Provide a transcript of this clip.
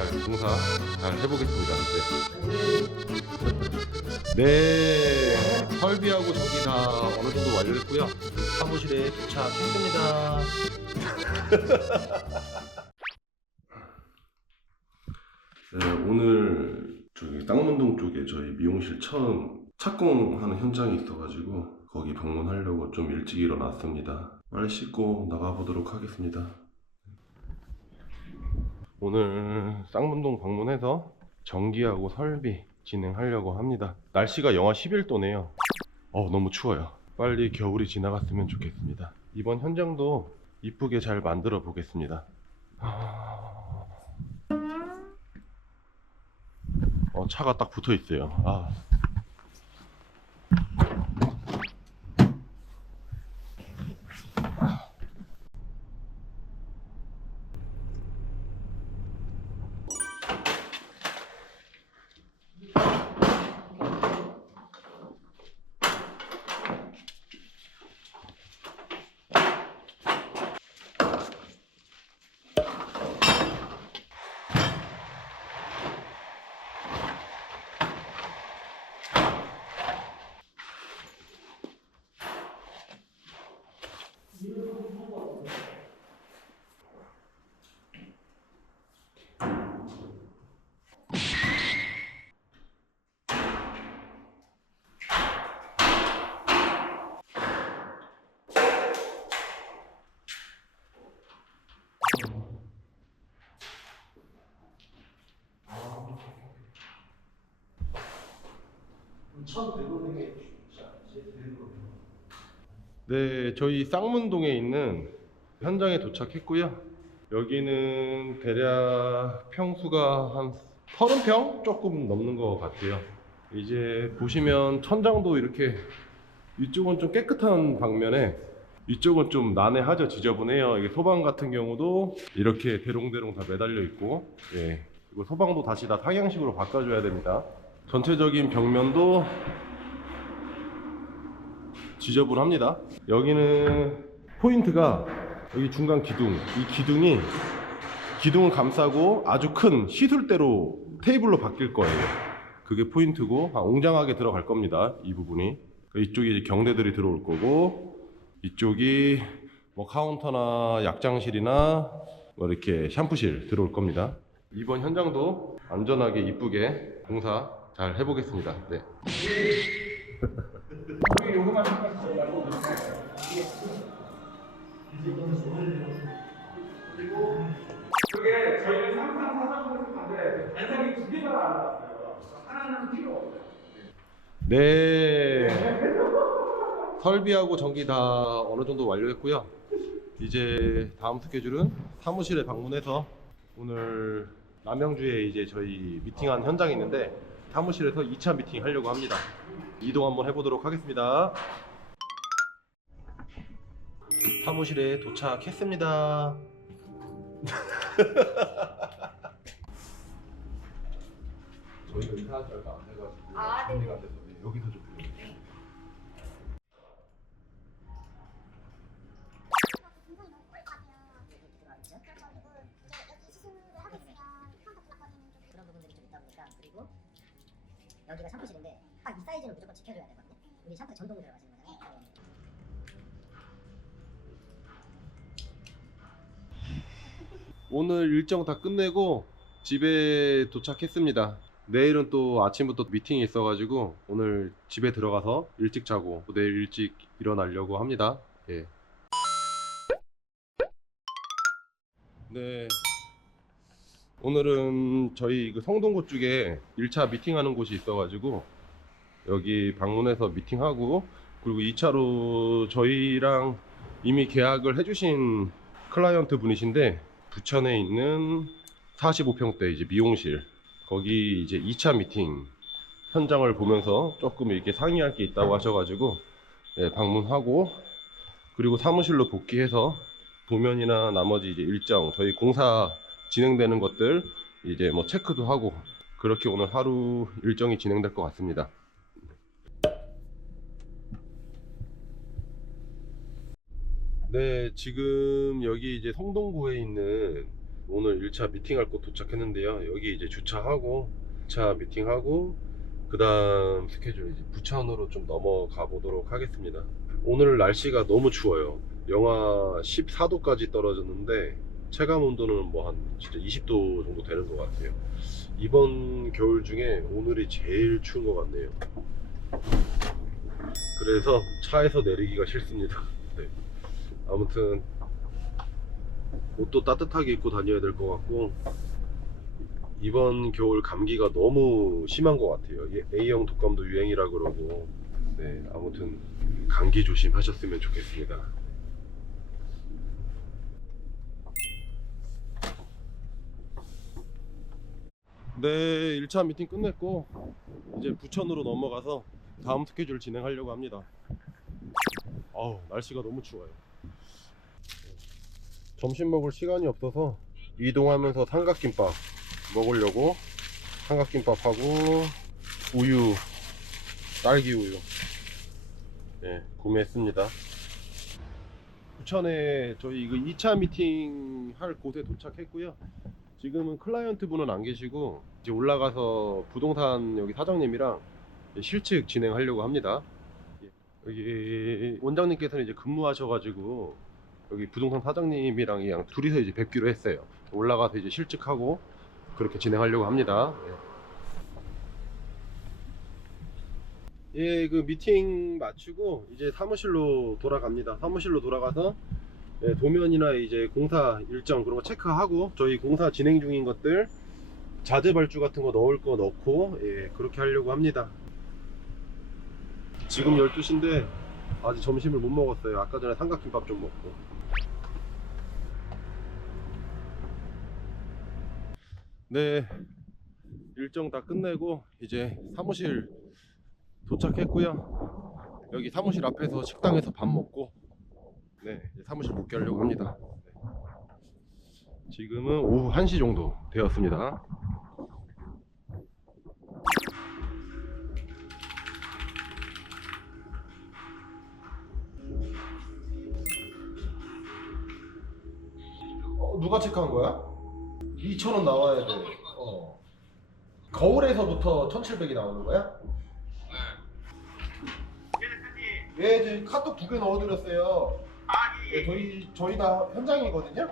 잘 공사 잘 해보겠습니다. 네. 네. 설비하고 저기 다 어느 정도 완료했고요. 사무실에 도착했습니다. 네, 오늘 저기 땅문동 쪽에 저희 미용실 처음 착공하는 현장이 있어가지고 거기 방문하려고 좀 일찍 일어났습니다. 빨리 씻고 나가보도록 하겠습니다. 오늘 쌍문동 방문해서 전기하고 설비 진행하려고 합니다. 날씨가 영하 11도네요. 어 너무 추워요. 빨리 겨울이 지나갔으면 좋겠습니다. 이번 현장도 이쁘게 잘 만들어 보겠습니다. 아. 어 차가 딱 붙어 있어요. 아. 네, 저희 쌍문동에 있는 현장에 도착했고요. 여기는 대략 평수가 한 30평 조금 넘는 것 같아요. 이제 보시면 천장도 이렇게 이쪽은 좀 깨끗한 방면에 이쪽은 좀 난해하죠 지저분해요 이게 소방 같은 경우도 이렇게 대롱대롱 다 매달려 있고 예 그리고 소방도 다시 다 상향식으로 바꿔줘야 됩니다 전체적인 벽면도 지저분합니다. 여기는 포인트가 여기 중간 기둥. 이 기둥이 기둥을 감싸고 아주 큰 시술대로 테이블로 바뀔 거예요. 그게 포인트고 아, 웅장하게 들어갈 겁니다 이 부분이. 이쪽에 이제 경대들이 들어올 거고 이쪽이 뭐 카운터나 약장실이나 뭐 이렇게 샴푸실 들어올 겁니다. 이번 현장도 안전하게 이쁘게 공사 잘 해보겠습니다. 네. 네. 설비하고 전기 다 어느 정도 완료했고요. 이제 다음 스케줄은 사무실에 방문해서 오늘 남양주에 이제 저희 미팅한 현장이 있는데 사무실에서 2차 미팅 하려고 합니다. 이동 한번 해보도록 하겠습니다. 사무실에 도착했습니다. 저희가 이사할 지 얼마 안 돼가지고 아, 네. 정리가 안 돼서 네, 여기서 좀 여기가 샴푸실인데 딱 이 사이즈는 무조건 지켜줘야 되거든요. 우리 샴푸 전동으로 들어가시는 거잖아요. 오늘 일정 다 끝내고 집에 도착했습니다. 내일은 또 아침부터 미팅이 있어가지고 오늘 집에 들어가서 일찍 자고 내일 일찍 일어나려고 합니다. 예. 네. 오늘은 저희 그 성동구 쪽에 1차 미팅하는 곳이 있어가지고 여기 방문해서 미팅하고 그리고 2차로 저희랑 이미 계약을 해주신 클라이언트 분이신데 부천에 있는 45평대 이제 미용실 거기 이제 2차 미팅 현장을 보면서 조금 이렇게 상의할 게 있다고 하셔가지고 예, 방문하고 그리고 사무실로 복귀해서 도면이나 나머지 이제 일정 저희 공사 진행되는 것들 이제 뭐 체크도 하고 그렇게 오늘 하루 일정이 진행될 것 같습니다. 네, 지금 여기 이제 성동구에 있는 오늘 1차 미팅할 곳 도착했는데요. 여기 이제 주차하고 2차 미팅하고 그 다음 스케줄 이제 부천으로 좀 넘어가 보도록 하겠습니다. 오늘 날씨가 너무 추워요. 영하 14도까지 떨어졌는데 체감 온도는 뭐 한 진짜 20도 정도 되는 것 같아요. 이번 겨울 중에 오늘이 제일 추운 것 같네요. 그래서 차에서 내리기가 싫습니다. 네. 아무튼 옷도 따뜻하게 입고 다녀야 될 것 같고 이번 겨울 감기가 너무 심한 것 같아요. 이 A형 독감도 유행이라 그러고 네 아무튼 감기 조심하셨으면 좋겠습니다. 네 1차 미팅 끝냈고 이제 부천으로 넘어가서 다음 스케줄 진행하려고 합니다. 아우 날씨가 너무 추워요. 점심 먹을 시간이 없어서 이동하면서 삼각김밥 먹으려고 삼각김밥하고 우유 딸기 우유 네, 구매했습니다. 부천에 저희 그 2차 미팅 할 곳에 도착했고요. 지금은 클라이언트 분은 안 계시고 이제 올라가서 부동산 여기 사장님이랑 실측 진행하려고 합니다. 예, 여기 원장님께서는 이제 근무하셔가지고 여기 부동산 사장님이랑 그냥 둘이서 이제 뵙기로 했어요. 올라가서 이제 실측하고 그렇게 진행하려고 합니다. 예. 예, 그 미팅 마치고 이제 사무실로 돌아갑니다. 사무실로 돌아가서 예, 도면이나 이제 공사 일정 그런 거 체크하고 저희 공사 진행 중인 것들 자재 발주 같은 거 넣을 거 넣고 예, 그렇게 하려고 합니다. 지금 12시인데 아직 점심을 못 먹었어요. 아까 전에 삼각김밥 좀 먹고. 네, 일정 다 끝내고 이제 사무실 도착했고요. 여기 사무실 앞에서 식당에서 밥 먹고 네, 이제 사무실 복귀하려고 합니다. 네. 지금은 오후 1시 정도 되었습니다. 어, 누가 체크한 거야? 2,000원 나와야 돼. 어. 거울에서부터 1,700이 나오는 거야? 예, 저희 카톡 두 개 넣어드렸어요. 예, 저희 저희 다 현장이거든요.